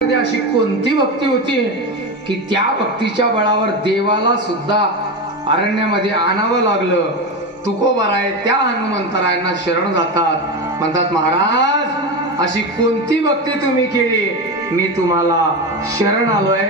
अशी कोणती भक्ती होती की त्या भक्तीच्या बळावर देवाला सुद्धा अरण्यामध्ये आणावं लागलं. तुकोबाराय त्या हनुमंतरायांना शरण जातात, म्हणतात महाराज अशी कोणती भक्ती तुम्ही केली, मी तुम्हाला शरण आलोय.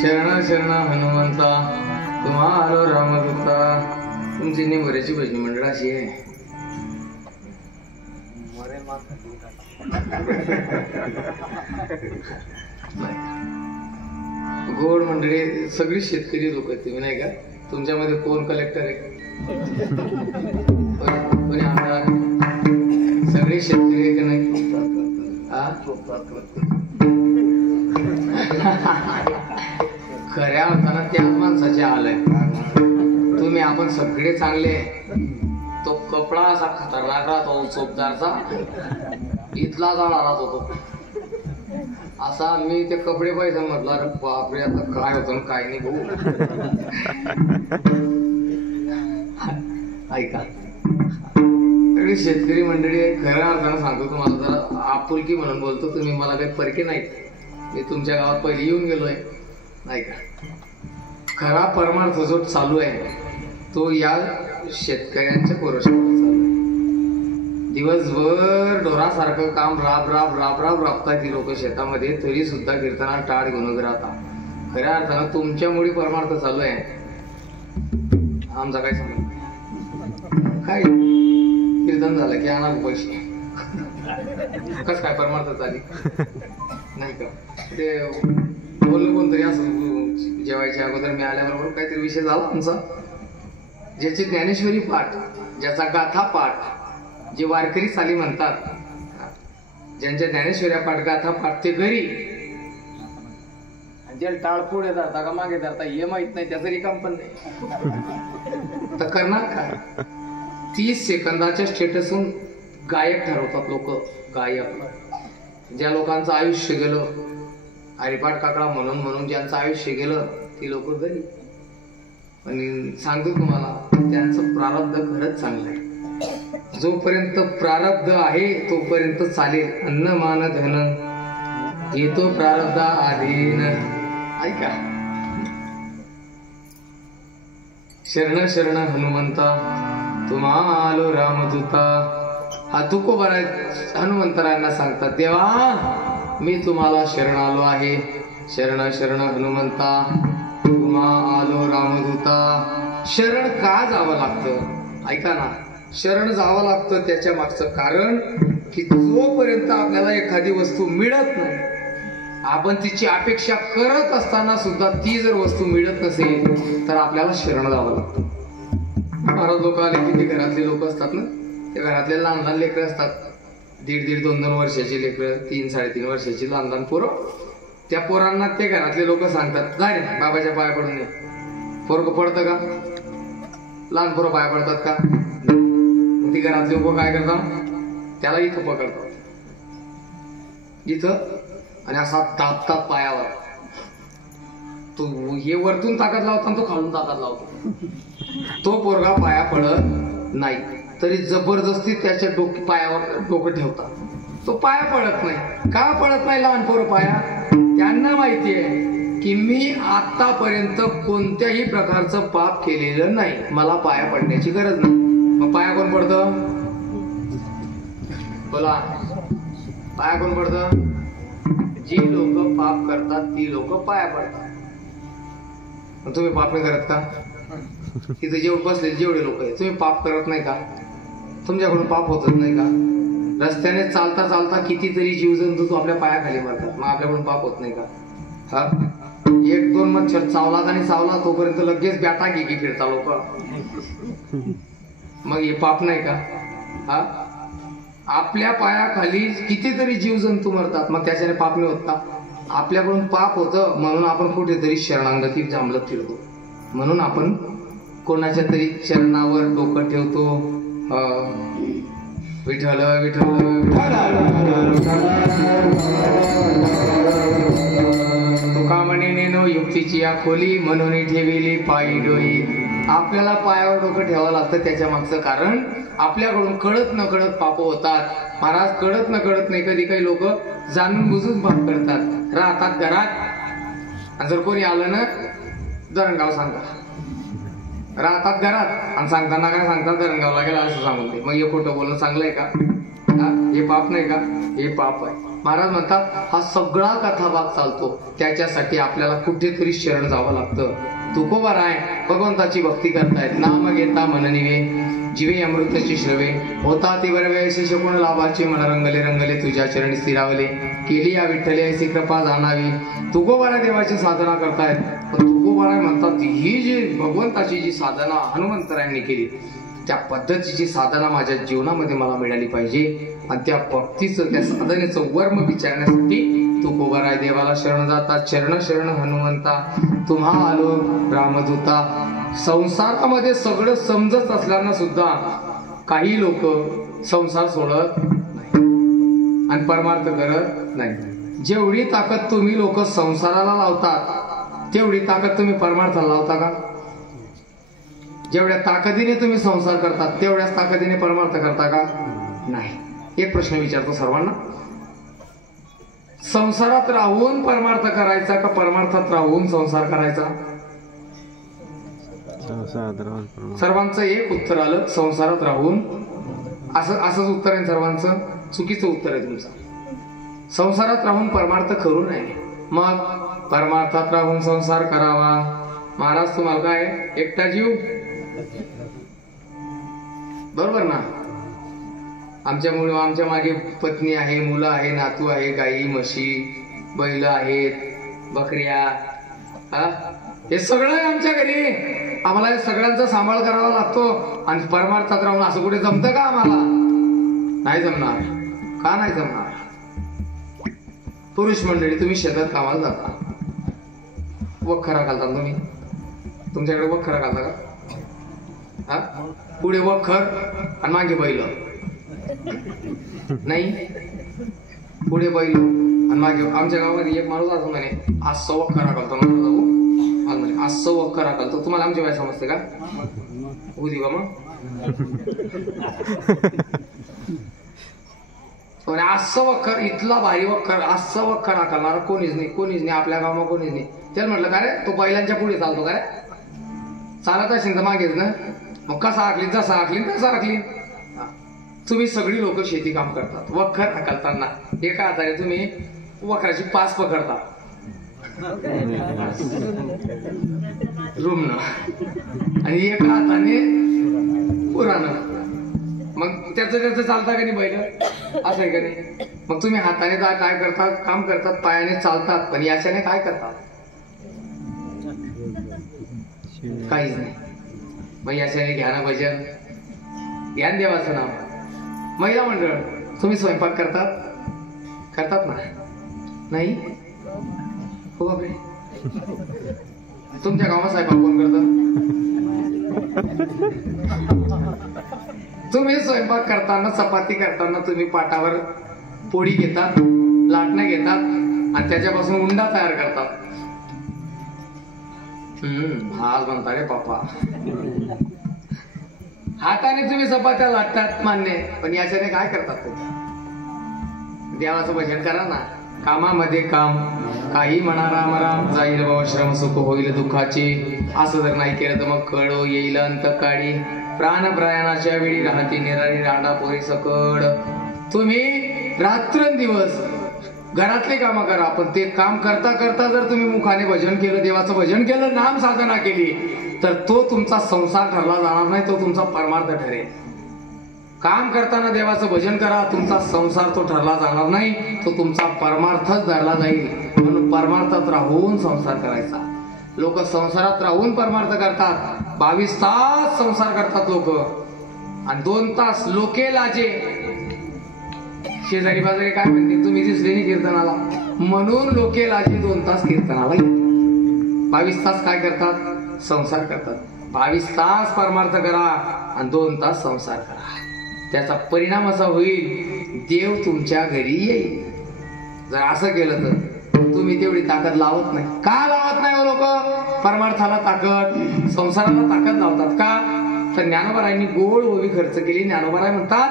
शरण शरण हनुमंता तुम्हा आलो रामदूता. तुमची निंबोऱ्याची भजनी मंडळ अशी आहे. गोड मंडळी सगळी शेतकरी लोक आहेत तुम्ही, नाही का? तुमच्यामध्ये कोण कलेक्टर आहे, कोणी आमदार, सगळे शेतकरी आहे का नाही? खऱ्या अर्थानं त्याच माणसाचे हाल आहे. तुम्ही आपण सगळे चांगले, तो कपडा असा खतरनाक राहतो चोपदारचा, इथला जाणार राहतो असा. मी ते कपडे पाहिजे म्हटलं, अरे बापरे आता काय होतं काय नाही भाऊ. ऐका सगळी शेतकरी मंडळी आहे, खऱ्या अर्थानं सांगतो तुम्हाला, जरा आपुलकी म्हणून बोलतो, तुम्ही मला काही परके नाहीत. मी तुमच्या गावात पहिले येऊन गेलोय, नाही का? खरा परमार्थ जो चालू आहे तो या शेतकऱ्यांच्या पुरस्कारावर चालू आहे. दिवसभर ढोरासारखं काम राब राब राब राब राबतात ती लोक शेतामध्ये, तरी सुद्धा कीर्तनात टाळ घेऊन राहतात. खऱ्या अर्थानं तुमच्यामुळे परमार्थ चालू आहे. आमचा काय सांग, काय कीर्तन झालं की आणा पैसे, कस काय परमार्थ चाली नाही का? ते बोललं कोणतरी असं जेवायच्या अगोदर मी आल्याबरोबर काहीतरी विषय झाला आमचा. ज्याची ज्ञानेश्वरी पाठ, ज्याचा गाथा पाठ, जे वारकरी चाली म्हणतात, ज्यांच्या ज्ञानेश्वऱ्या पाठ गाथा पाठ ते घरी, ज्याला टाळ पुढे धरता का मागे धरता हे माहित नाही, त्याचं रिकाम पण नाही, तर करणार काय? 30 सेकंदाच्या स्टेटसहून गायक ठरवतात लोक. गायक ज्या लोकांचं आयुष्य गेलं, हरिपाठ काकडा म्हणून म्हणून ज्यांचं आयुष्य गेलं ती लोक घरी. आणि सांगतो तुम्हाला, त्यांचं प्रारब्ध खरंच चांगलं आहे. जोपर्यंत प्रारब्ध आहे तोपर्यंत चालेल. अन्न मान धन येतो प्रारब्ध अधीन. ऐका, शरण शरण हनुमंता तुम्हा आलो रामदूता. हा तुकोबारा हनुमंतरायांना सांगतात, देवा मी तुम्हाला शरण आलो आहे. शरण शरण हनुमंता तुम्हा आलो रामदूता. शरण का जावं लागतं? ऐका ना, शरण जावं लागतं त्याच्या मागचं कारण की जोपर्यंत आपल्याला एखादी वस्तू मिळत नाही, आपण तिची अपेक्षा करत असताना सुद्धा ती जर वस्तू मिळत नसेल तर आपल्याला शरण जावं लागतं. महाराज लोक आले की ते घरातले लोक असतात ना, त्या घरातले लहान लहान लेकरं असतात, 1.5 2 वर्षाची लेकरं, 3 3.5 वर्षाची लहान लहान पोरं, त्या पोरांना ते घरातले लोक सांगतात जा रे बाबाच्या पाया पडून ये. पोरग पडतं का? लहान पोरं पाया पडतात का? ती घरातले लोक काय करतात, त्याला इथं पकडतात इथं आणि असा दाबतात पायावर. तो हे वरतून ताकद लावतो आणि तो खालून ताकद लावतो. तो पोरगा पाया पडत नाही तरी जबरदस्ती त्याच्या पायावर डोकं ठेवतात. तो पाया पडत नाही. का पडत नाही लहान पोरं पाया? त्यांना माहिती आहे की मी आतापर्यंत कोणत्याही प्रकारचं पाप केलेलं नाही, मला पाया पडण्याची गरज नाही. मग पाया कोण पडतं? बोला, पाया कोण पडतं? जी लोक पाप करतात ती लोक पाया पडतात. तुम्ही पाप नाही करत का? तिथे जेवढे बसले जेवढे लोक आहेत, तुम्ही पाप करत नाही का? तुमच्याकडून पाप होतच नाही का? रस्त्याने चालता चालता कितीतरी जीवजंतू आपल्या पायाखाली मरतात, मग आपल्याकडून पाप होत नाही का? हा, 1 2 मच्छर चावला आणि चावला तोपर्यंत लगेच बॅटा घे फिरता लोक, मग हे पाप नाही का? हा, आपल्या पायाखाली कितीतरी जीवजंतू मरतात, मग त्याच्याने पाप नाही होत का? आपल्याकडून पाप होतं म्हणून आपण कुठेतरी शरणागती जांभळत फिरतो, म्हणून आपण कोणाच्या तरी चरणावर डोकं ठेवतो. विठ्ठल विठ्ठल तुका म्हणे नेनो युक्तीची या खोली म्हणून ठेविली पायी डोई. आपल्याला पायावर डोकं ठेवावं लागतं. त्याच्या मागचं कारण आपल्याकडून कळत न कळत पाप होतात. महाराज, कळत न कळत नाही, कधी काही लोक जाणून बुजून पाप करतात. राहतात घरात आणि जर कोणी आलं ना धरणगाव सांगा, राहतात घरात आणि सांगताना काय सांगतात धरणगावला गेला असं सांगून ते. मग हे खोटं बोलणं चांगलंय का? हे पाप नाही का? हे पाप आहे. महाराज म्हणतात हा सगळा कथाभाग चालतो त्याच्यासाठी आपल्याला कुठेतरी शरण जावं लागतं. तुकोबार आहे भगवंताची भक्ती करतायत, नाम घेता मन निवे जीवे अमृताची श्रवे होता ती बरवे ऐसे शकून लाभाची मन रंगले रंगले तुझ्या चरणी स्थिरावले केली या विठ्ठले ऐसी कृपा जाणावी. तुकोबारा देवाची साधना करतायत. तुकोबारा म्हणतात ही जी भगवंताची जी साधना हनुमंतरायांनी केली त्या पद्धतीची साधना माझ्या जीवनामध्ये मला मिळाली पाहिजे आणि त्या भक्तीचं त्या साधनेचं वर्म विचारण्यासाठी तुकोबाराय देवाला शरण जातात. चरण शरण हनुमंता तुम्हा आलो रामदूता. संसारामध्ये सगळं समजत असल्यानं सुद्धा काही लोक संसार सोडत नाही आणि परमार्थ करत नाही. जेवढी ताकद तुम्ही लोक संसाराला लावतात तेवढी ताकद तुम्ही परमार्थाला लावता का? जेवढ्या ताकदीने तुम्ही संसार करतात तेवढ्याच ताकदीने परमार्थ करता का? नाही. एक प्रश्न विचारतो सर्वांना, संसारात राहून परमार्थ करायचा का परमार्थात राहून संसार करायचा? सर्वांचं एक उत्तर आलं, संसारात राहून. असंच उत्तर आहे सर्वांचं. चुकीचं उत्तर आहे तुमचं. संसारात राहून परमार्थ करू नये, मग परमार्थात राहून संसार करावा. महाराज तुम्हाला काय एकटा जीव? बरोबर ना? आमच्या मागे पत्नी आहे, मुलं आहे, नातू आहे, गाई म्हशी बैल आहेत, बकऱ्या, हे सगळं आहे आमच्या घरी. आम्हाला या सगळ्यांचा सांभाळ करावा लागतो आणि परमार्थात राहून असं कुठे जमतं का? आम्हाला नाही जमणार. का नाही जमणार? पुरुष मंडळी तुम्ही शेतात कामाला जाता, वखरा घालता तुम्ही. तुमच्याकडे वखरा घालता का? हा, पुढे वखर आणि मागे बैल नाही, पुढे बैल आणि मागे. आमच्या गावामध्ये एक माणूस असं म्हणे आज वखरा घालतो, आज वखरा घालतो. तुम्हाला आमची बाय समजते का? उदी बा मग असं वखर, इथला भारी वखर, असं वखर करणार कोणीच नाही आपल्या गावात कोणीच नाही. त्याला म्हटलं का रे तो बैलांच्या पुढे चालतो का रे? चालत असेल तर मागेच ना, मग कसा आखली जसा आखली तसा आखली. तुम्ही सगळी लोक शेती काम करतात, वखर हाकलताना एका हाताने तुम्ही वखराची पास पकडता रुमन आणि एका हाताने पुराणं. मग त्याचं चालता का नाही बैल? असं आहे का नाही? मग तुम्ही हाताने काय करतात? काम करतात, पायाने चालतात, पण याच्याने काय करतात? काहीच नाही. मग याच्याने घ्या ना भजन, ज्ञान देवाचं नाव. महिला मंडळ तुम्ही स्वयंपाक करतात ना? नाही हो बापरे. तुमच्या गावात स्वयंपाक कोण करतं? तुम्ही स्वयंपाक करताना, चपाती करताना तुम्ही पाटावर पोळी घेतात, लाटणं घेतात आणि त्याच्यापासून उंडा तयार करतात. आज म्हणता रे पप्पा. हाताने तुम्ही चपात्या लाटतात मान्य, पण याच्याने काय करतात तुम्ही? देवाचं भजन करा ना. कामामध्ये काम, काही म्हणा राम राम, जाईल बाबा श्रम सुख होईल दुःखाची. असं जर नाही केलं तर मग कळो येईल अंतकाळी. प्राण प्रयाणाच्या वेळी राहती निराळी राडा पोरी सकड. तुम्ही रात्रंदिवस घरातले काम करा, पण ते काम करता करता जर तुम्ही मुखाने भजन केलं, देवाचं भजन केलं, नाम साधना केली, तर तो तुमचा संसार ठरला जाणार नाही, तो तुमचा परमार्थ ठरेल. काम करताना देवाचं भजन करा, तुमचा संसार तो ठरला जाणार नाही, तो तुमचा परमार्थच धरला जाईल. म्हणून परमार्थात राहून संसार करायचा. लोक संसारात राहून परमार्थ करतात. 22 तास संसार करतात लोक आणि 2 तास लोके लाजे. शेजारी बाजारी काय म्हणते, तुम्ही दिसले नाही कीर्तनाला, म्हणून लोके लाजे 2 तास कीर्तनाला येतात. 22 तास काय करतात? संसार करतात. 22 तास परमार्थ करा आणि 2 तास संसार करा. त्याचा परिणाम असा होईल, देव तुमच्या घरी येईल. जर असं केलं तर तुम्ही तेवढी ताकद लावत नाही. का लावत नाही लोक? परमार्थाला ताकद, संसाराला ताकद लावतात का? तर ज्ञानोबारायांनी गोड ओवी खर्च केली. ज्ञानोबाराय म्हणतात,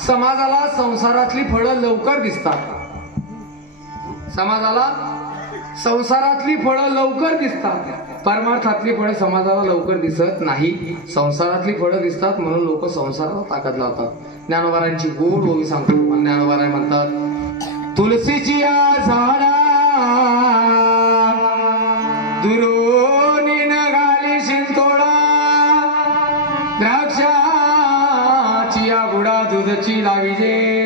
समाजाला संसारातली फळं लवकर दिसतात. समाजाला संसारातली फळं लवकर दिसतात, परमार्थातली फळं समाजाला लवकर दिसत नाही. संसारातली फळं दिसतात म्हणून लोक संसाराला ताकद लावतात. ज्ञानोबारायांची गोड ओवी सांगतो तुम्हाला. ज्ञानोबाराय म्हणतात, तुलसीची या झाडा दुरोनी नगाली शिंतोडा, द्राक्षाची या बुडा दुधची लावीजे.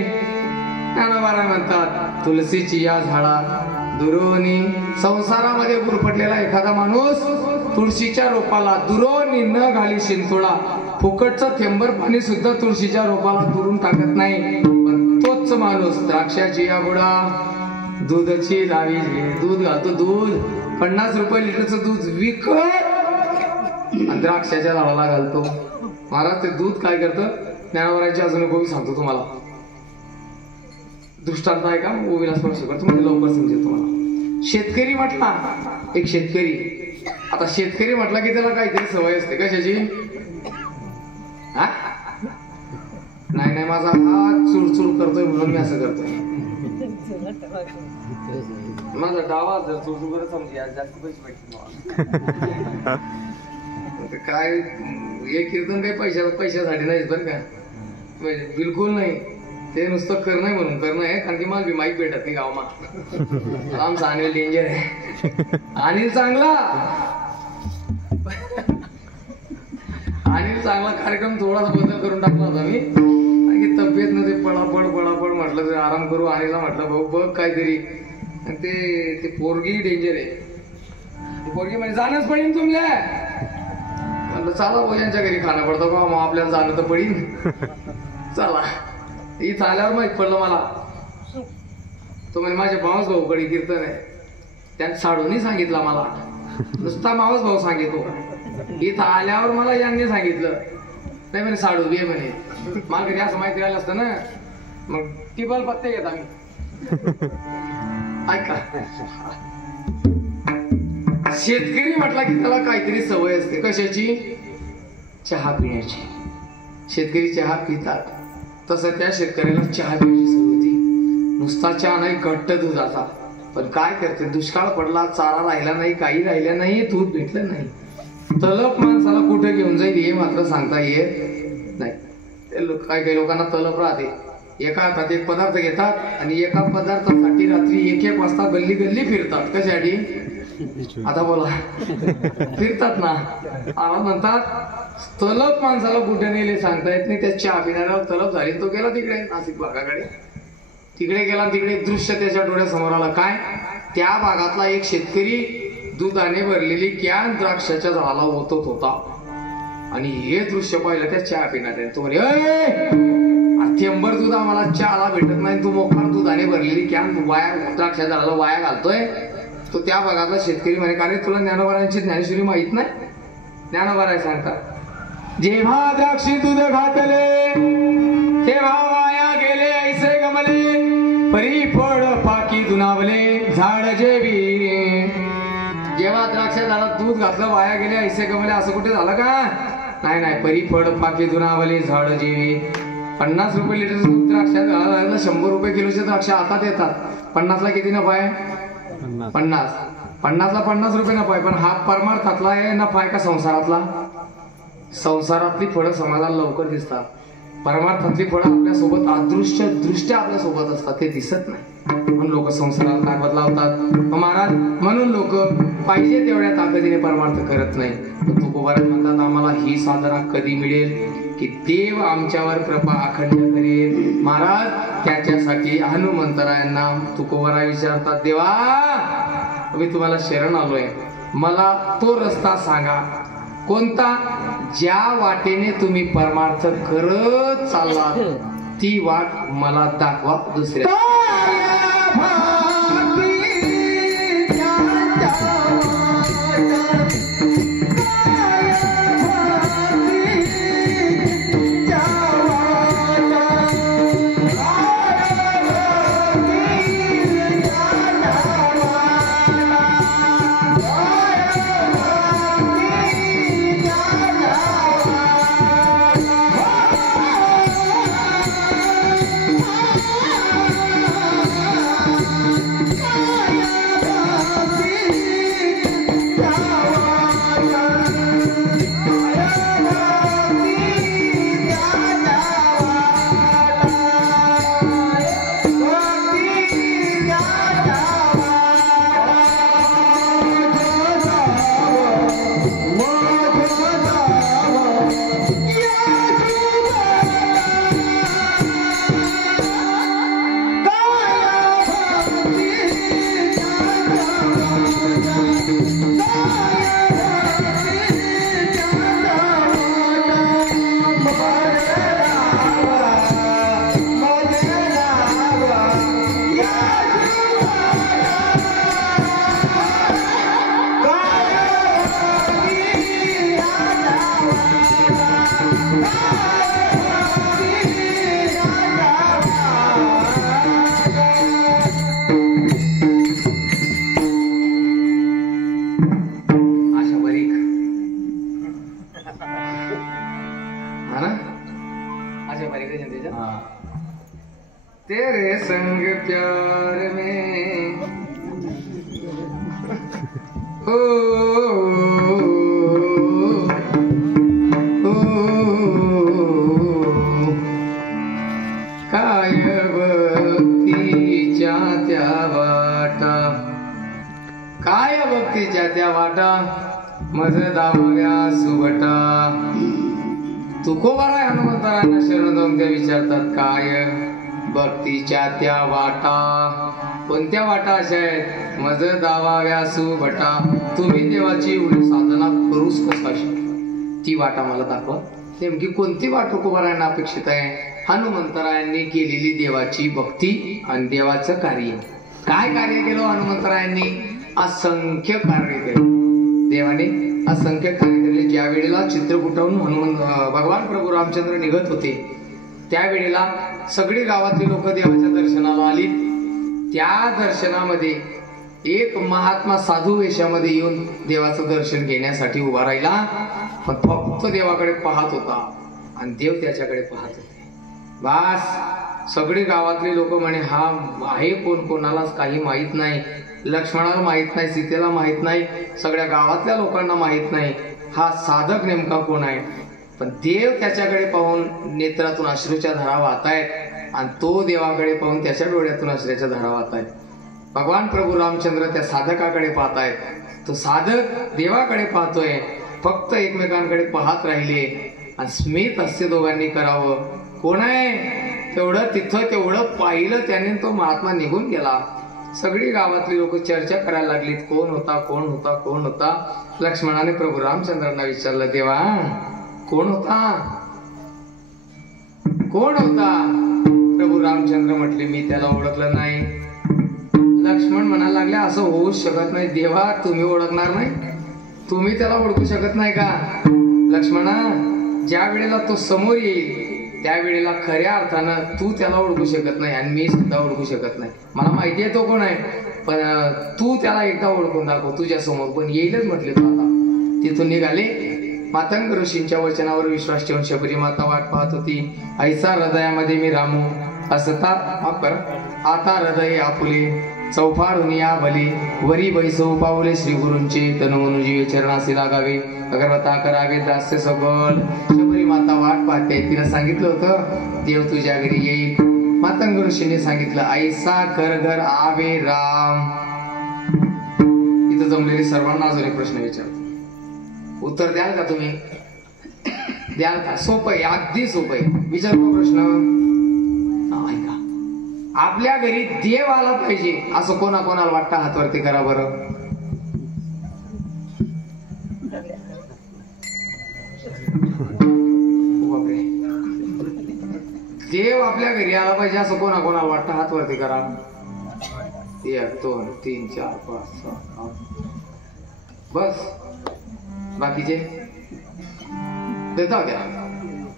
ज्ञानोबाराय म्हणतात, तुलसीची या झाडा दुरोनी. संसारामध्ये गुरफटलेला एखादा माणूस तुळशीच्या रोपाला दुरोनी न घाली शिंतोडा, फुकटचं थेंबर पाणी सुद्धा तुळशीच्या रोपाला दुरून टाकत नाही. पण तोच माणूस द्राक्षाची या बुडा दुधची लावी, दूध घालतो, दूध 50 रुपये लिटरचं दूध विकत आणि द्राक्षाच्या झाडाला घालतो. महाराज ते दूध काय करतं? ज्ञानोबारायांची अजून एक ओवी सांगतो तुम्हाला. दृष्टांत आहे का? ओवीला स्पर्श करतो म्हणजे लवकर समजेल तुम्हाला. शेतकरी म्हटला, एक शेतकरी. आता शेतकरी म्हटला की त्याला काहीतरी सवय असते. कशाची? नाही माझा हात चुरचुर करतोय म्हणून मी असं करतोय. माझा डावा जर चुरचुर करत समजा जास्त पैसे भेटतील. काय हे कीर्तन काही पैशासाठी नाहीच बरं का, बिलकुल नाही. ते नुसतं करणं म्हणून करणं आहे, कारण की मला बी माईक भेटत नाही गावात. आमचा अनिल डेंजर आहे. अनिल चांगला कार्यक्रम थोडासा बदल करून टाकला होता मी. तब्येत न ते पडापड म्हटलं तर आराम करू. अनिलला म्हटलं भाऊ बघ काहीतरी. ते पोरगी डेंजर आहे. पोरगी म्हणजे जाणंच पडीन तुमल्या. म्हटलं चला भाऊ यांच्या घरी खाणं पडतं का, मग आपल्याला जाणं तर पडीन. चला. इथं आल्यावर माहित पडलं मला. तो म्हणजे माझ्या मावस भाऊकडे कीर्तन आहे. त्यात साडूनी सांगितला मला, नुसता मावस भाऊ सांगितलो. इथं आल्यावर मला यांनी सांगितलं. नाही म्हणे साडू बी म्हणे. मला घरी असं माहिती राहिलं असतं ना, मग टिबल पत्ते घेत आम्ही. ऐका, शेतकरी म्हटला की त्याला काहीतरी सवय असते. कशाची? चहा पिण्याची. शेतकरी चहा पितात. तसं त्या शेतकऱ्याला चहा प्यायची सवय होती. नुसता चहा नाही, घट्ट दुधाचा. पण काय करते, दुष्काळ पडला, चारा राहिला नाही, काही राहिलं नाही, दूध भेटलं नाही. तलप माणसाला कुठे घेऊन जाईल हे मात्र सांगता येत नाही. काही लोकांना तलप राहते. एका हातात एक पदार्थ घेतात आणि एका पदार्थासाठी रात्री 1-1 वाजता गल्ली गल्ली फिरतात. कशासाठी? आता बोला. फिरतात ना. आवाज म्हणतात तलप माणसाला कुठे नेले सांगता येत नाही. त्या चहा पिणाऱ्यावर तलप झाली. तो गेला तिकडे नाशिक भागाकडे. तिकडे गेला, तिकडे एक दृश्य त्याच्या डोळ्यासमोर आलं. काय? त्या भागातला एक शेतकरी दुधाने भरलेली कॅन द्राक्षाच्या झाडाला ओतत होता. आणि हे दृश्य पाहिलं त्या चहा पिणाऱ्याने. तो म्हणे थेंबर दूध आम्हाला चहाला भेटत नाही, तू मोकार दुधाने भरलेली कॅन वाया द्राक्ष झाडाला वाया घालतोय. तो त्या भागातला शेतकरी म्हणे, का रे तुला ज्ञानोबारांची ज्ञानेश्वरी माहित नाही? ज्ञानोबाराय सांगतात, जेव्हा द्राक्षी दूध घातले तेव्हा वाया गेले ऐसे गमले, परी फळ पाकी दुनावले झाड जेवी. जेव्हा द्राक्ष झाडात दूध घातलं वाया गेले ऐसे गमले, असं कुठे झालं का? नाही नाही, परी फळ पाकी दुनावले झाड जेवी. 50 रुपये लिटर दूध द्राक्ष झाडाला 100 रुपये किलोचे द्राक्ष हातात येतात. 50ला किती नफा आहे? 50ला 50 रुपये नफा आहे. पण हा परमार्थातला आहे नफा आहे का संसारातला? संसारातली फळं समाजाला लवकर दिसतात, परमार्थातली फळं आपल्यासोबत अदृश्य दृष्ट्या आपल्या सोबत असतात, ते दिसत नाही. म्हणून लोक संसाराला ताकद लावतात महाराज. म्हणून लोक पाहिजे तेवढ्या ताकदीने परमार्थ करत नाही. तुकोबाराज म्हणतात, आम्हाला ही साधना कधी मिळेल की देव आमच्यावर कृपा अखंड करेल. महाराज त्याच्यासाठी हनुमंतरायांना तुकोबाराय विचारतात, देवा मी तुम्हाला शरण आलोय, मला तो रस्ता सांगा कोणता, ज्या वाटेने तुम्ही परमार्थ करत चाललात ती वाट मला दाखवा. दुसऱ्या तेरे संग प्यार में ओ, ओ, काय भक्तीच्या त्या वाटा, काय भक्तीच्या त्या वाटा मज दामव्या सुवटा. तुकोबाराय हनुमंतरायांना शरण जाऊन ते विचारतात, काय भक्तीच्या त्या वाटा, कोणत्या वाटा अशा आहेत? मज दावाव्या सुभटा, तुम्ही देवाची एवढी साधना करूच कसा ती वाटा मला दाखवा. नेमकी कोणती वाट तुकोबारायांना अपेक्षित आहे? हनुमंतरायांनी केलेली देवाची भक्ती आणि देवाचं कार्य. काय कार्य केलं हनुमंतरायांनी? असंख्य कार्य केले देवाने, असंख्य कार्य केले. ज्या वेळेला चित्रकूटाहून भगवान प्रभू रामचंद्र निघत होते त्यावेळेला सगळी गावातली लोक देवाच्या दर्शनाला आली. त्या दर्शनामध्ये एक महात्मा साधू वेशामध्ये येऊन देवाचं दर्शन घेण्यासाठी उभा राहिला, पण फक्त देवाकडे पाहत होता आणि देव त्याच्याकडे पाहत होते. बस सगळी गावातली लोक म्हणे, हा आहे कोण? कोणालाच काही माहित नाही. लक्ष्मणाला माहित नाही, सीतेला माहित नाही, सगळ्या गावातल्या लोकांना माहित नाही हा साधक नेमका कोण आहे. पण देव त्याच्याकडे पाहून नेत्रातून अश्रूच्या धारा वाहतायत आणि तो देवाकडे पाहून त्याच्या डोळ्यातून अश्रूच्या धारा वाहतायत. भगवान प्रभू रामचंद्र त्या साधकाकडे पाहतायत, तो साधक देवाकडे पाहतोय. फक्त एकमेकांकडे पाहत राहिले आणि स्मित हास्य दोघांनी करावं. कोण आहे? तेवढं तिथं तेवढं पाहिलं त्याने, तो महात्मा निघून गेला. सगळी गावातली लोक चर्चा करायला लागलीत, कोण होता, कोण होता, कोण होता. लक्ष्मणाने प्रभू रामचंद्रांना विचारलं, देवा कोण होता, कोण होता? प्रभू रामचंद्र म्हटले मी त्याला ओळखलं नाही. लक्ष्मण म्हणायला लागले असं होऊच शकत नाही देवा, तुम्ही ओळखणार नाही, तुम्ही त्याला ओळखू शकत नाही का? लक्ष्मणा, ज्या वेळेला तो समोर येईल त्यावेळेला खऱ्या अर्थानं तू त्याला ओळखू शकत नाही आणि मी सुद्धा ओळखू शकत नाही. मला माहिती आहे तो कोण आहे, पण तू त्याला एकदा ओळखून दाखव तुझ्या समोर, पण येईलच म्हटले तो. आता तिथून निघाले. मातंग ऋषींच्या वचनावर विश्वास ठेवून शबरी माता वाट पाहत होती. ऐसा हृदयामध्ये मी रामू असता माफ करा, आता हृदय आपुले चौफाडून या भले वरी बैसो पाऊले श्री गुरूंचे तनुमनुजीवे चरणासी लागावे अगरबत्ता करावे दास्य सबल. शबरी माता वाट पाहते. तिला सांगितलं होतं देव तुझ्या घरी येईल. मातंग ऋषींनी सांगितलं ऐसा कर घर आवे राम. इथं जमलेले सर्वांना अजून एक प्रश्न विचारतो, उत्तर द्याल का तुम्ही? द्याल का? सोपं आहे, अगदी सोपं आहे. विचारू प्रश्न. ऐका, आपल्या घरी देव आला पाहिजे असं कोणाकोणाला वाटतं? हातवरती करा बरं. देव आपल्या घरी आला पाहिजे असं कोणाकोणाला वाटतं? हातवरती करा. 1 2 3 4 5 6 8 बस. बाकीचे देता द्या.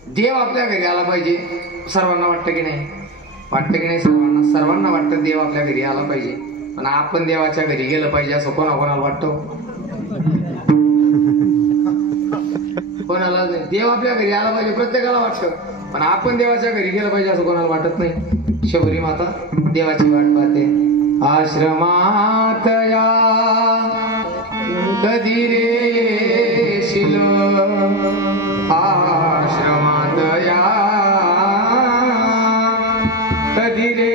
देव आपल्या घरी आला पाहिजे सर्वांना वाटतं की नाही? वाटतं की नाही? सर्वांना वाटतं देव आपल्या घरी आला पाहिजे, पण आपण देवाच्या घरी गेलं पाहिजे असं कोणाकोणाला वाटतं? कोणाला नाही. देव आपल्या घरी आला पाहिजे प्रत्येकाला वाटतं, पण आपण देवाच्या घरी गेलं पाहिजे असं कोणाला वाटत नाही. शबरी माता देवाची वाट पाहते. आश्रमात या कधी रे येशील, आश्रमात या कधी रे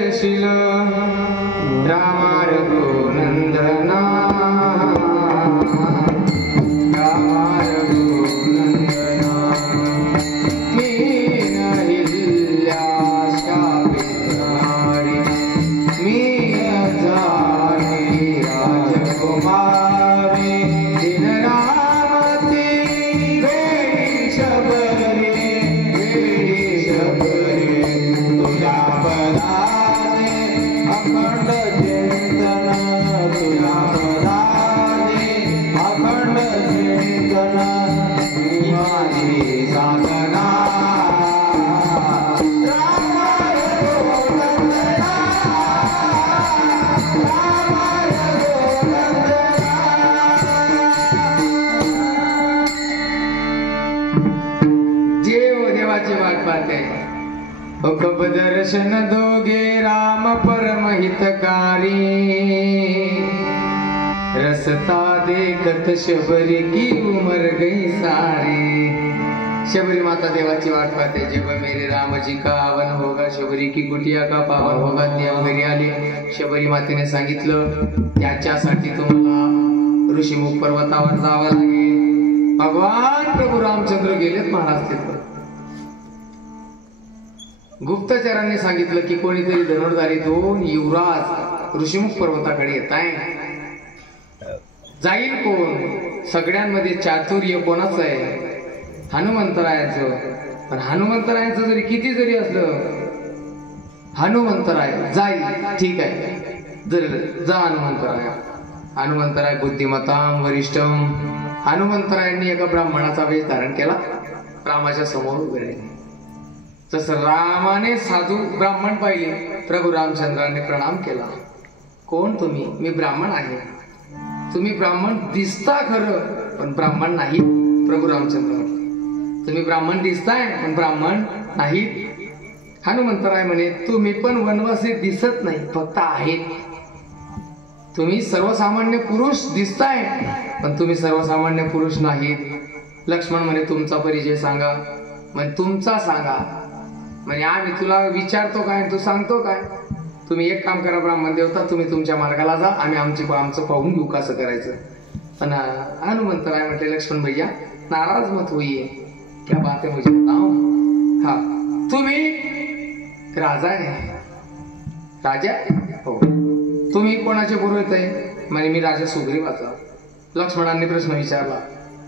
येशील, रामा रघुनंदना रामा रघुनंदना. मी नहिल्या शापितणारी, मी अजानी राजकुमारी, दिन रामती वेळी शबरी, वेळी शबरी, तुझ्या पदाने अखंड चिंतन, तुझ्या पदाने अखंड चिंतन, माझी साधना. देवाची वाट पाहते. कब दर्शन दोगे राम परम हितकारी, रसता देखत शबरी की उमर गई सारी. शबरी माता देवाची वाट पाहते. जब मेरे राम जी का आवन होगा, शबरी की कुटिया का पावन होगा. देव घरी आले. शबरी मातेने सांगितलं त्याच्यासाठी तुम्हाला ऋषीमुख पर्वतावर जावं लागेल. भगवान प्रभू रामचंद्र गेलेत महाराज तिथं. गुप्तचरांनी सांगितलं की कोणीतरी धनुर्धारी 2 युवराज ऋषीमुख पर्वताकडे येत आहे. जाईल कोण? सगळ्यांमध्ये चातुर्य कोणाचं आहे? हनुमंतरायाचं. पण हनुमंतरायाचं जरी किती जरी असलं, हनुमंतराय जाईल, ठीक आहे, जर जा हनुमंतराय. हनुमंतराय बुद्धिमताम वरिष्ठम. हनुमंतरायांनी एका ब्राह्मणाचा वेश धारण केला, रामाच्या समोर उभे राहिले. तसं रामाने साधू ब्राह्मण पाहिले. प्रभू रामचंद्राने प्रणाम केला. कोण तुम्ही? मी ब्राह्मण आहे. तुम्ही ब्राह्मण दिसता खरं, पण ब्राह्मण नाही. प्रभू रामचंद्र म्हटले तुम्ही ब्राह्मण दिसताय पण ब्राह्मण नाही. हनुमंतराय म्हणे तुम्ही पण वनवासी दिसत नाही, फक्त आहेत. तुम्ही सर्वसामान्य पुरुष दिसताय, पण तुम्ही सर्वसामान्य पुरुष नाहीत. लक्ष्मण म्हणे तुमचा परिचय सांगा. म्हणजे तुमचा सांगा. म्हणजे आम्ही तुला विचारतो काय, तू सांगतो काय? तुम्ही एक काम करा ब्राह्मण देवता, तुम्ही तुमच्या मार्गाला जा, आम्ही आमचं पाहून घेऊ कसं करायचं. पण हनुमंतराय म्हटले लक्ष्मण भैया नाराज मत होईये, क्या बात है मुझे बताओ. हा, तुम्ही राजा आहे? राजा? हो. तुम्ही कोणाचे पुरोहित आहे? म्हणजे मी राजा सुग्रीवाचा. लक्ष्मणांनी प्रश्न विचारला.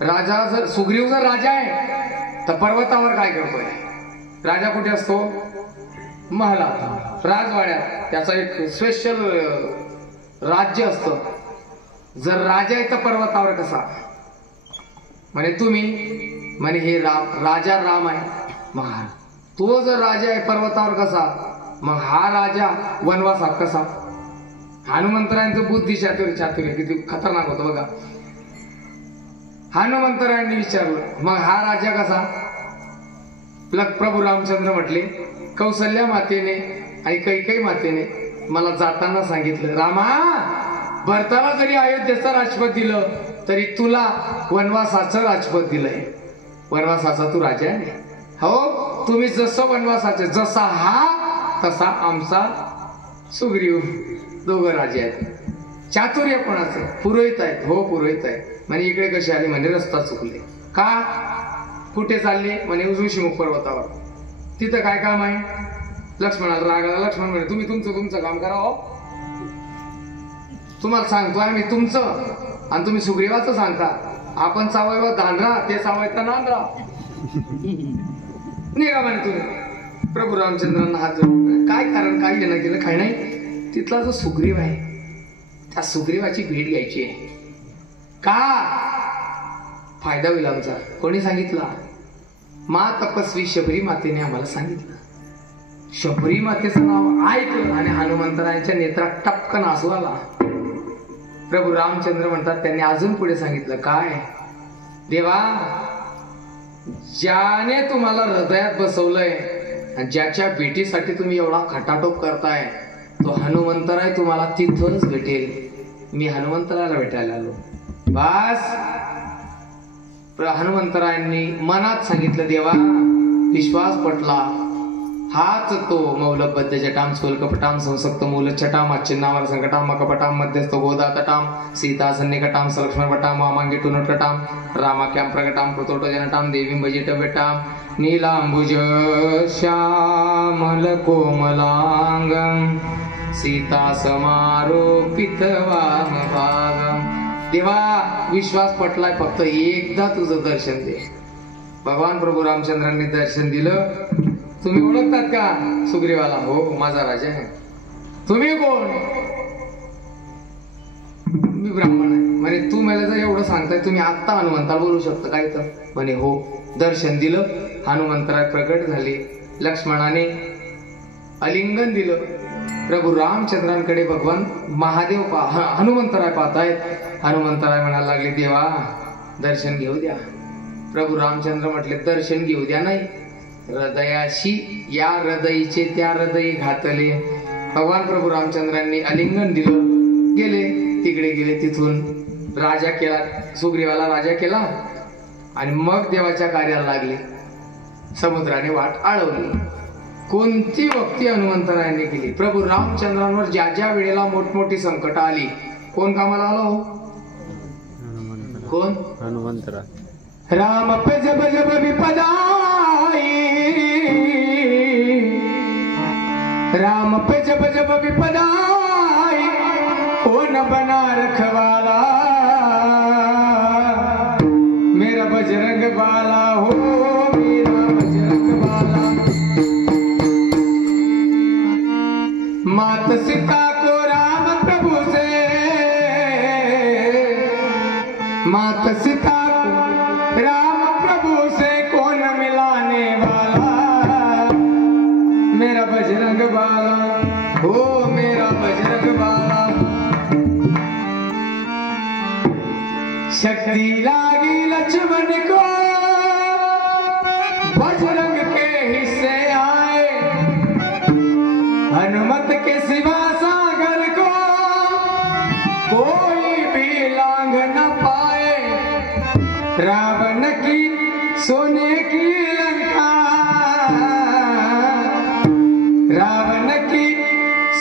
राजा जर सुग्रीव जर राजा आहे तर पर्वतावर काय करतोय? राजा कुठे असतो? महालात राजवाड्यात त्याचा एक स्पेशल राज्य असतं. जर राजा आहे तर पर्वतावर कसा म्हणे तुम्ही म्हणे हे राजा राम आहे महाराज. तो जर राजा आहे पर्वतावर कसा मग हा राजा वनवासात कसा. हनुमंतरायांचं बुद्धी चातुर्य किती खतरनाक होतं बघा. हनुमंतरायांनी विचारलं मग हा राजा कसा. प्रभू रामचंद्र म्हटले कौसल्या मातेने आणि कैकेयी मातेने मला जाताना सांगितलं रामा भरताला जरी अयोध्येचं राजपद दिलं तरी तुला वनवासाचं राजपद दिलंय. वनवासाचा तू राजा आहे. हो तुम्ही जसं वनवासाचे जसा हा तसा आमचा सुग्रीव दोघं राजे आहेत. चातुर्य कोणाचं पुरोहित आहेत. हो पुरोहित आहेत. म्हणे इकडे कसे आले म्हणे रस्ता चुकले का कुठे चालले म्हणे ऋषीमुख पर्वतावर. तिथं काय काम आहे. लक्ष्मणाला रागाला लक्ष्मण म्हणे तुम्ही तुमचं काम करा. हो तुम्हाला सांगतो आम्ही तुमचं आणि तुम्ही सुग्रीवाचं सांगता. आपण चावायला धांडरा ते चावायचा नांदरा. निघा म्हणे तुम्ही. प्रभू रामचंद्रांना हात जोडून काय कारण काय येणं केलं काय नाही. तिथला जो सुग्रीव आहे त्या सुग्रीवाची भेट घ्यायची आहे. का फायदा होईल आमचा. कोणी सांगितला. मा तपस्वी शबरी मातेने आम्हाला सांगितलं. शबरी मातेचं नाव ऐकलं आणि हनुमंतरायांच्या नेत्रात टपकन आसू आला. प्रभू रामचंद्र म्हणतात त्यांनी अजून पुढे सांगितलं काय देवा ज्याने तुम्हाला हृदयात बसवलंय आणि ज्याच्या भेटीसाठी तुम्ही एवढा खटाटोप करताय तो हनुमंतराय तुम्हाला तिथूनच भेटेल. मी हनुमंतराला भेटायला आलो. बस हनुमंतरायांनी मनात सांगितलं देवा विश्वास पटला. हाच तो मौलबद्ध जटाम सोलकपटाम संसक्त मूलच्छटाम अच्छिन्नावर संकटाम मकपटाम मध्यस्थ गोदा तटाम सीता सन्निकटाम सलक्ष्मण पटाम वामांगी टुनटटाम रामाक्याम प्रकटाम कृतोट जनटाम देवी भजिट बेटाम नीलांबुज श्यामल कोमलांगम सीता समारोपित वाम भागम. देवा विश्वास पटलाय फक्त एकदा तुझं दर्शन दे. भगवान प्रभू रामचंद्रांनी दर्शन दिलं. तुम्ही ओळखतात का सुग्रीवाला. हो माझा राजा आहे. तुम्ही कोण. मी ब्राह्मण आहे. म्हणे तू मला जर एवढं सांगताय तुम्ही आत्ता हनुमंताला बोलू शकता काय तर म्हणे हो. दर्शन दिलं. हनुमंतराय प्रकट झाले. लक्ष्मणाने आलिंगन दिलं. प्रभू रामचंद्रांकडे भगवान महादेव हनुमंतराय पाहतायत. हनुमंतराय म्हणायला लागले देवा दर्शन घेऊ द्या. प्रभू रामचंद्र म्हटले दर्शन घेऊ द्या नाही हृदयाशी या हृदयीचे त्या हृदयी घातले. भगवान प्रभू रामचंद्रांनी आलिंगन दिलं. गेले तिकडे गेले. तिथून राजा केला सुग्रीवाला राजा केला आणि मग देवाच्या कार्याला लागले. समुद्राने वाट आळवली. कोणती भक्ती हनुमंतरायांनी केली. प्रभू रामचंद्रांवर ज्या ज्या वेळेला मोठमोठी संकट आली कोण कामाला आलो. कोण हनुमंतरा. राम पे जब जब विपदाई राम पे जब जब विपदाई कौन बना रखवाला मेरा बजरंग बाला. हो मेरा बजरंग बाला. मात सीता को राम प्रभु से मात सीता राम प्रभु से कौन मिलाने वाला मेरा बजरंग बाला. हो मेरा बजरंग बाला. शक्ति लागी लक्ष्मण को बजरंग के हिस्से आए. हनुमत के सिवा सागर को कोई भी लांघ न पाए. रावण की सोने की लंका रावण की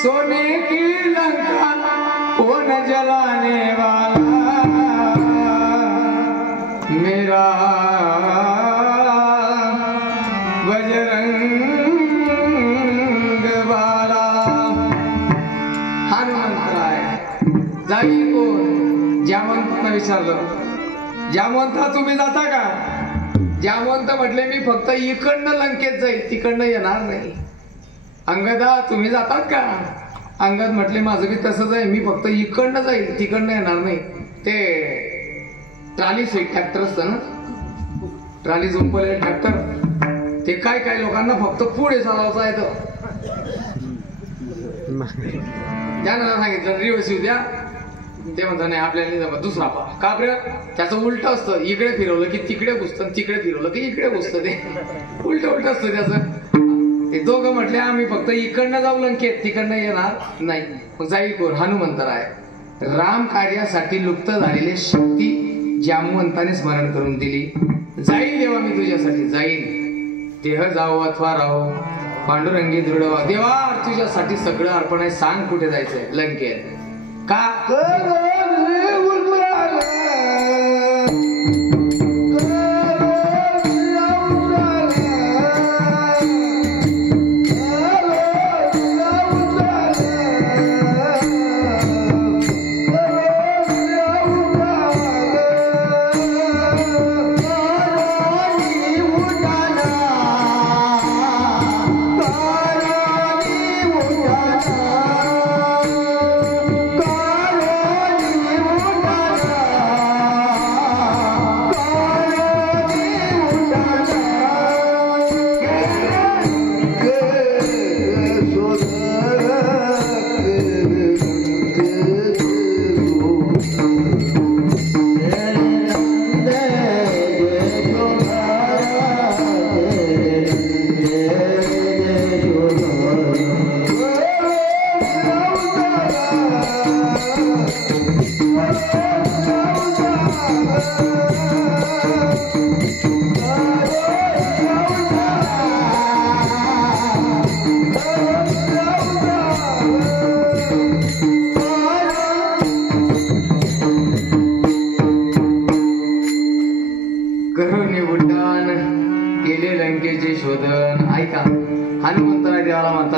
सोने की लंका कौन जलाने वाला मेरा बजरंग बाला. हनुमंतराय जाई कोण. जामवंतांना विचारलं जामवंता तुम्ही जाता का. जामवंत म्हटले मी फक्त इकडनं लंकेत जाईल तिकडनं येणार नाही. अंगदा तुम्ही जातात का? अंगद म्हटले माझं बी तसंच आहे, मी फक्त इकडनं जाईल तिकडनं येणार नाही. ते ट्राली स्वीट ट्रॅक्टर असतं ना, ट्राली झोपलेलं ट्रॅक्टर, ते काय काय लोकांना फक्त पुढे चालवता येतं. त्यानं सांगितलं रिवर्स येऊ द्या, ते म्हणतात नाही आपल्याला दुसरा पा का बरं, त्याचं उलट असतं. इकडे फिरवलं की तिकडे घुसतं, तिकडे फिरवलं की इकडे घुसतं. ते उलट उलट असतं त्याचं. ते दोघं म्हटले आम्ही फक्त इकडनं जाऊ लंकेत, तिकडनं येणार नाही. मग जाईल कोण? हनुमंतराय. राम कार्यासाठी लुप्त झालेली शक्ती जामवंताने स्मरण करून दिली. जाईल देवा मी तुझ्यासाठी, जाईल देह जावो अथवा राहो, पांडुरंगी दृढ व्हा. देवा तुझ्यासाठी सगळं अर्पण आहे, सांग कुठे जायचंय? लंकेत. का?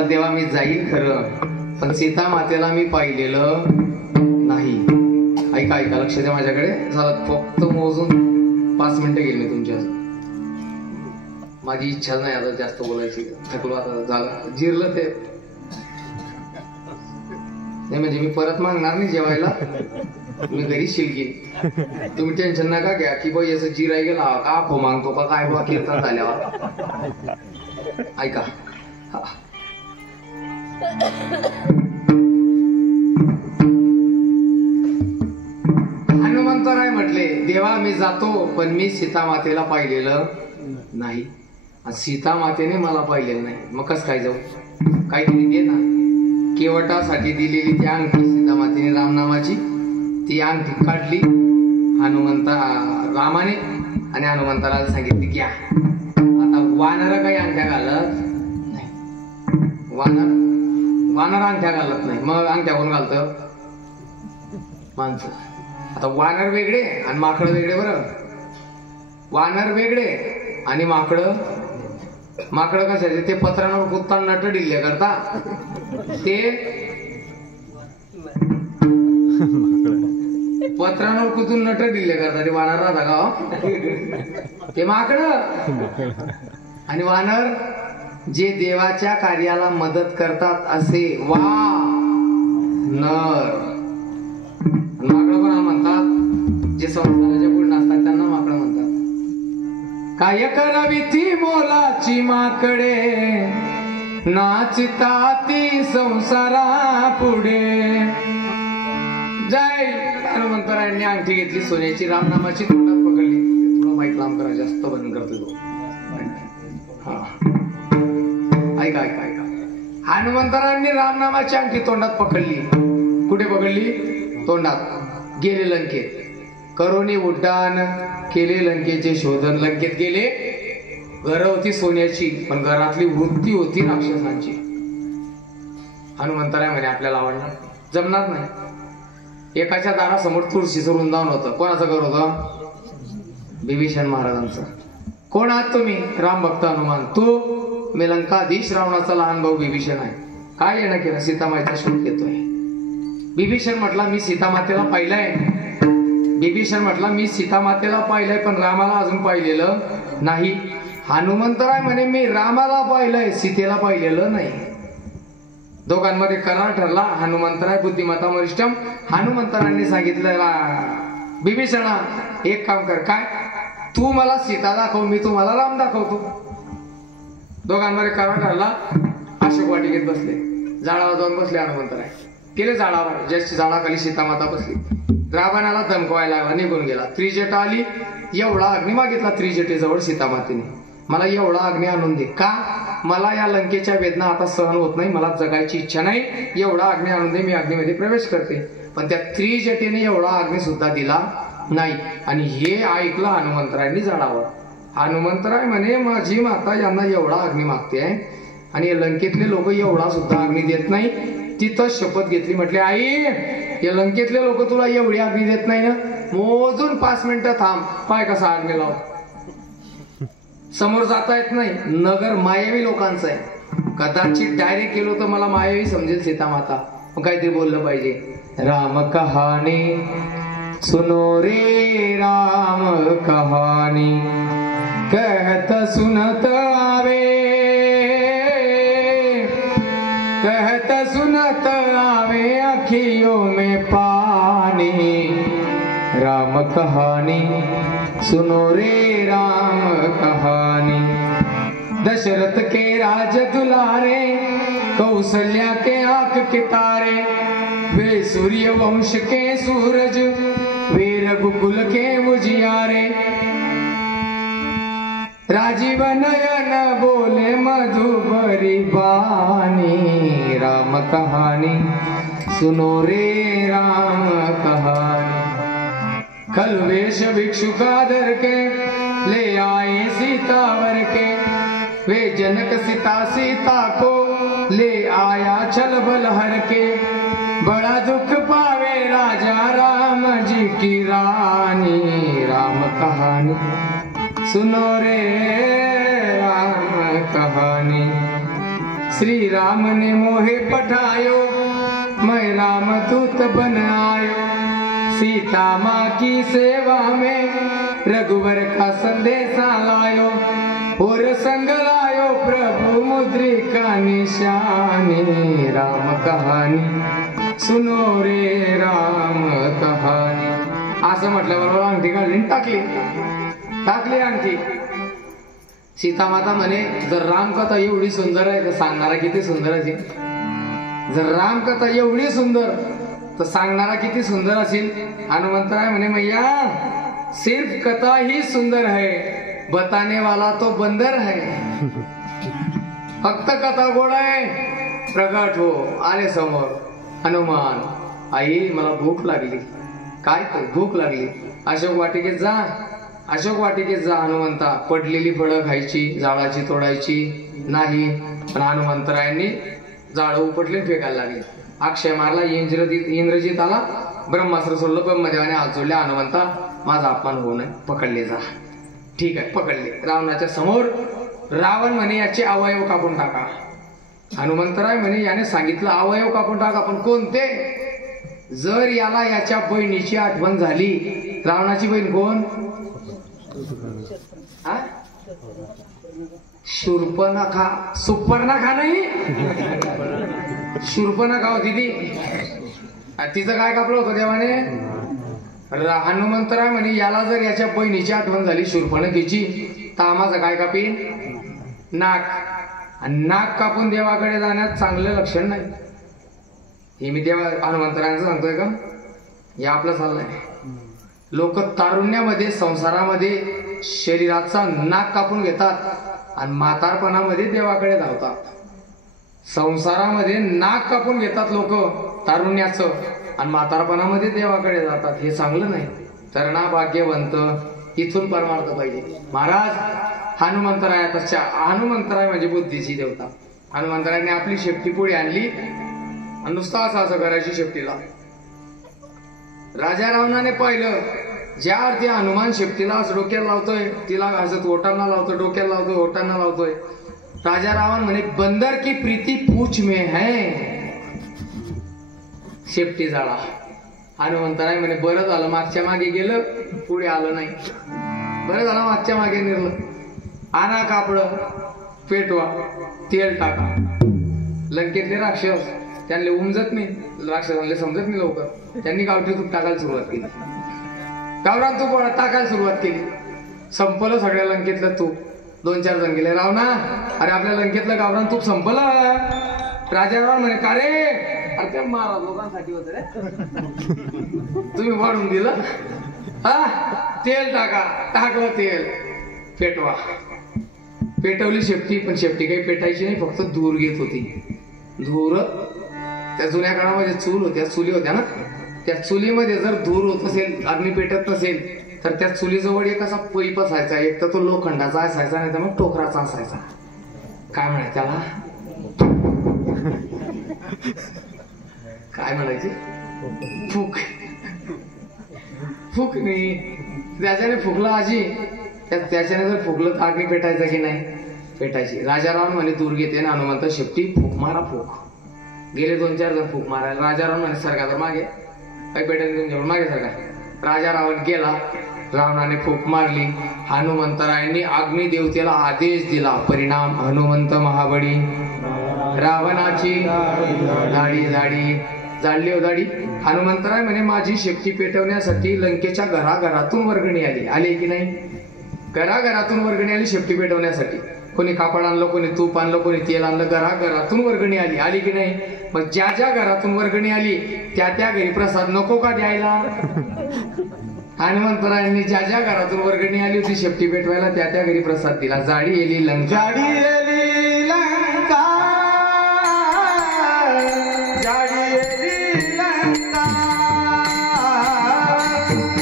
देवा मी जाईल खरं, पण सीता मातेला मी पाहिलेलं नाही. ऐका ऐका, लक्ष द्या माझ्याकडे. झालं फक्त मोजून 5 मिनिटं गेली मी तुमच्या. माझी इच्छा नाही आता जास्त बोलायची, थकलो आता, झालं जिरलं ते. नाही म्हणजे मी परत मागणार नाही जेवायला, मी घरी शिलकीन. तुम्ही टेन्शन नका घ्या की बाई असं जिराय गेला का खो मागतो का काय बा कीर्तन झाल्यावर. ऐका, हनुमंतराय म्हटले देवा मी जातो, पण मी सीता मातेला पाहिलेलं नाही. सीता मातेने मला पाहिलेलं नाही, मग कस काय जाऊ? काहीतरी दे ना. केवटासाठी दिलेली ती अंगठी सीता मातेने रामनामाची, ती अंगठी काढली रामाने आणि हनुमंताला सांगितली घ्या. आता वानर काही अंगठ्या घालत नाही, वानर अंगठ्या घालत नाही, मग अंगठ्या कोण घालतं? माणसं. आता वानर वेगळे आणि माकड वेगळे. बरं, वानर वेगळे आणि माकड कशाचे? ते पत्रांवर कुत्ताना नट डिल्ले करता, ते पत्रांवर कुतून नट डिल्ले करता. ते वानर राहता का? ते माकड. आणि वानर जे देवाच्या कार्याला मदत करतात असे वा नर. माकड पण म्हणतात जे संसाराच्या पुढे नसतात त्यांना माकड म्हणतात. काय करावी ती मोलाची माकडे, नाचता ती संसारा पुढे. जाईल हनुमंतरायांनी अंगठी घेतली सोन्याची, रामनामाची तोंडात पकडली. थोडं माईक लांब करा, जास्त बंद करतो तो. हा ऐका ऐका ऐका. हनुमंतरायांनी रामनामाची अंगठी तोंडात पकडली. कुठे पकडली? तोंडात. गेले लंकेत, करोनी उड्डाण केले लंकेचे शोधन. लंकेत गेले. घर होती सोन्याची, पण घरातली वृत्ती होती राक्षसांची. हनुमंतराय म्हणे आपल्याला आवडणार, जमणार नाही. एकाच्या दारासमोर तुळशीचं वृंदावन होतं. कोणाचं घर होतं? बिभीषण महाराजांचं. कोण आहात तुम्ही? राम भक्त हनुमान. तू? मी लंकाधीश रावणाचा लहान भाऊ बिभीषण आहे. काय येणं केलं? सीतामाईचा शोध घेतोय. बिभीषण म्हटला मी सीतामातेला पाहिलंय. बिभीषण म्हटला मी सीतामातेला पाहिलंय, पण रामाला अजून पाहिलेलं नाही. हनुमंतराय म्हणे मी रामाला पाहिलंय, सीतेला पाहिलेलं नाही. दोघांमध्ये करार ठरला. हनुमंतराय बुद्धिमत्ता वरिष्ठम. हनुमंतरायांनी सांगितलं बिभीषणा एक काम कर, काय तू मला सीता दाखव, मी तुम्हाला राम दाखवतो. दोघांमध्ये करार ठरला. अशोक वाटिकेत बसले, झाडावर जाऊन बसले हनुमंतराय. केले झाडावर, जस्ट झाडाखाली सीतामाता बसली. रावणाला धमकवायला लागला, निघून गेला. त्रिजटा आली, एवढा अग्नी मागितला त्रिजटेजवळ सीतामातेने, मला एवढा अग्नी आणून दे. का? मला या लंकेच्या वेदना आता सहन होत नाही, मला जगायची इच्छा नाही, एवढा अग्नी आणून दे, मी अग्नीमध्ये प्रवेश करते. पण त्या त्रिजटेने एवढा अग्नी सुद्धा दिला नाही. आणि हे ऐकलं हनुमंतरायांनी झाडावर. हनुमंतराय म्हणे माझी माता यांना एवढा अग्नी मागते आणि लंकेतले लोक एवढा सुद्धा अग्नी देत नाही. तिथं शपथ घेतली, म्हटले आई या लंकेतले लोक तुला एवढी अग्नी देत नाही ना, मोजून 5 मिनिटं थांब, पाय कसा अग्नी लाव. समोर जाता येत नाही, नगर मायावी लोकांचं आहे. कदाचित डायरेक्ट गेलो तर मला मायावी समजेल सीतामाता, काहीतरी बोललं पाहिजे. राम कहाणी सुनो रे राम कहानी, कहत सुनत आवे, कहत सुनत आवे अखियों में पानी. राम कहानी सुनो रे राम कहानी. दशरथ के राज दुलारे, कौशल्या के आंख के तारे, वे सूर्य वंश के सूरज, वे रघुकुल के उजियारे. राजीव नयन बोले मधुबरी बानी. राम कहानी सुनो रे राम कहानी. कलवेश भिक्षुकादर के ले आए सीतावर के, वे जनक सीता को ले आया छल बल हर के. बड़ा दुख पावे राजा राम जी की रानी. राम कहानी सुनो रे राम कहानी. श्री राम ने मोहे पठायो, मैं राम दूत बन आयो. सीता माँ की सेवा में रघुवर का संदेशा लायो, और संग लायो प्रभु मुद्रिका निशानी. राम कहानी सुनो रे राम कहानी. असं म्हटल्याबरोबर अंगठी काढली टाकली अंगठी. सीतामाता म्हणे जर रामकथा एवढी सुंदर आहे तर सांगणारा किती सुंदर असेल. जर रामकथा एवढी सुंदर तर सांगणारा किती सुंदर असेल. हनुमंतराय म्हणे मैया सिर्फ कथा ही सुंदर है, बताने वाला तो बंदर है. फक्त कथा गोड आहे. प्रगट हो आले समोर. हनुमान आई मला भूक लागली. काय तर भूक लागली. अशोक वाटिकेत जा, अशोक वाटिकेत जा. हनुमंता पडलेली फळं खायची, झाडाची तोडायची नाही. पण हनुमंतरायांनी झाडं उपटली फेकायला लागली. अक्षय मारला, इंद्रजित आला, ब्रह्मास्त्र सोडलं. ब्रह्मदेवाने हात जोडले, हनुमंता माझा अपमान होऊ नये, पकडले जा. ठीक आहे, पकडले. रावणाच्या समोर रावण म्हणे याचे अवयव कापून टाका. हनुमंतराय म्हणे याने सांगितलं अवयव कापून टाका, पण कोणते? जर याला याच्या बहिणीची आठवण झाली. रावणाची बहीण कोण? शूर्पणखा. सुपर्णखा नाही, शूर्पणखा होती ती. तिचं काय कापलं होतं देवाने? हनुमंतराय म्हणे याला जर याच्या बहिणीची आठवण झाली शूर्पणखेची, तर आम्हाचं काय कापीन? नाक. आणि नाक कापून देवाकडे जाण्यात चांगलं लक्षण नाही. हे मी देवा हनुमंतरायांचं सांगतोय का? हे आपलं चाललंय. लोक तारुण्यामध्ये संसारामध्ये शरीराचा नाक कापून घेतात आणि म्हातारपणामध्ये देवाकडे धावतात. संसारामध्ये नाक कापून घेतात लोक तारुण्याचं आणि म्हातारपणामध्ये देवाकडे जातात. हे चांगलं नाही. तरणा भाग्यवंत इथून परमार्थ पाहिजे. महाराज हनुमंतरायाच्या, हनुमंतराय म्हणजे बुद्धीची देवता. हनुमंतरायाने आपली शेपटी पुढे आणली आणि नुसतं असं करायची शेपटीला. राजा रावणाने पाहिलं ज्या अर्थी हनुमान शेपटीला असं डोक्याला लावतोय, तिला असं ओटांना लावतोय, डोक्याला लावतोय, ओटांना लावतोय. राजा रावण म्हणे बंदर की प्रीती पूछ में है. शेपटी जाळा. हनुमंतराय म्हणे बरं झालं मागच्या मागे गेलं, पुढे आलं नाही. बरं झालं मागच्या मागे निरलं. आणा कापड, पेटवा, तेल टाका. लंकेतले राक्षस त्यांना उमजत नाही, राक्षसांना समजत नाही लवकर, त्यांनी गावठी तूप टाकायला सुरुवात केली, गावरान तूप टाकायला सुरुवात केली. संपलं सगळ्या लंकेतलं तूप. 2-4 जण गेले, राव ना अरे आपल्या लंकेतलं गावरान तूप संपलं. राजा रावण म्हणे का रे, अरे ते महाराज लोकांसाठी होत रे, तुम्ही वाढून दिलं. हा तेल टाका, टाकलं तेल, पेटवा. पेटवली शेपटी, पण शेपटी काही पेटायची नाही, फक्त धूर घेत होती. धूर त्या जुन्या काळामध्ये चूल होत्या, चुली होत्या ना, त्या चुलीमध्ये जर धूर होत असेल, अग्नी पेटत नसेल, तर त्या चुलीजवळ एक असा पैप असायचा, एक तर तो लोखंडाचा असायचा, नाही तर मग टोकराचा असायचा. काय म्हणायचं त्याला, काय म्हणायचे, फूक. फूक नाही, त्याच्याने फुकलं आजी, त्याच्याने जर फुकलं तर अग्नी पेटायचं की नाही, पेटायची. राजा रावण म्हणे दूर घेते ना हनुमंत, शेपटी फूक मारा, फूक. गेले 2-4 जण फूक मारायला. राजा रावण म्हणे सरका तर मागे, काही पेटायचं तुमच्याकडून, मागे सरका. राजा रावण गेला, रावणाने फूक मारली. हनुमंतरायांनी अग्निदेवतेला आदेश दिला. परिणाम हनुमंत महाबळी, रावणाची दाढी दाढी जाळली हो दाढी. हनुमंतराय म्हणे माझी शेपटी पेटवण्यासाठी लंकेच्या घराघरातून वर्गणी आली, आली की नाही, घराघरातून वर्गणी आली शेपटी पेटवण्यासाठी. कोणी कापड आणलं, कोणी तूप आणलं, कोणी तेल आणलं, घराघरातून वर्गणी आली, आली की नाही. मग ज्या ज्या घरातून वर्गणी आली त्या त्या घरी प्रसाद नको का द्यायला. हनुमंतरायांनी ज्या ज्या घरातून वर्गणी आली होती शेपटी पेटवायला, त्या त्या घरी प्रसाद दिला. जाडी येली लंका, जाडी येली लंका, जाडी येली लंका,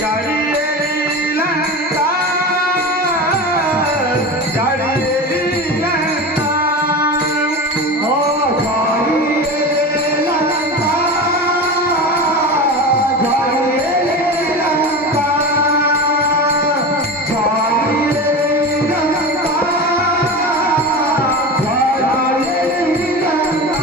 जाडी येली लंका, जाडी येली लंका, हो जाडी येली लंका, जाडी येली लंका, जाडी येली लंका, जाडी येली लंका.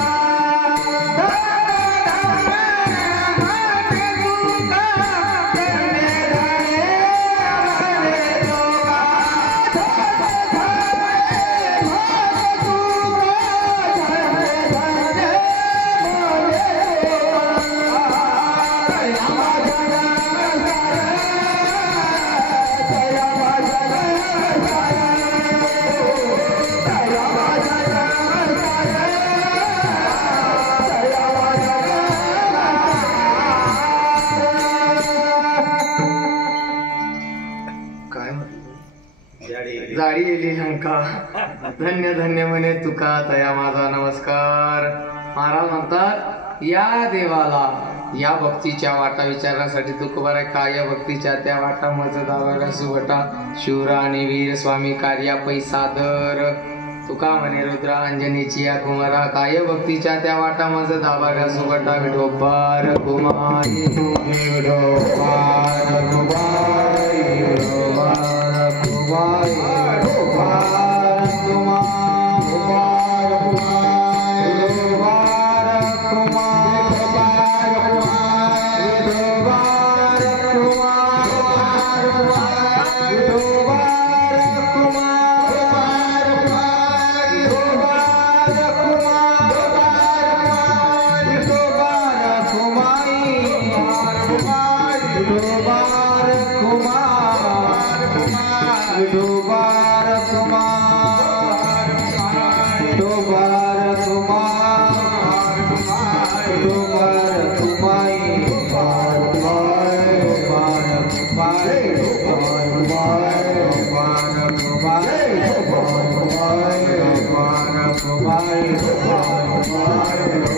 जाडी येली लंका, धन्य धन्य म्हणे तुका तया माझा नमस्कार. महाराज म्हणतात या देवाला या भक्तीच्या वाटा विचारण्यासाठी तुकोबारा काय भक्तीच्या त्या वाटा मज दावा सुवटा शिवरा आणि वीर स्वामी कार्या पैसादर. तुका म्हणे रुद्रा अंजनीची या कुमारा काय भक्तीच्या त्या वाटा मज दावा सुवटा विठोबार कुमारी विठोबार कुमारी विठोबार कुमारी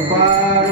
Bye.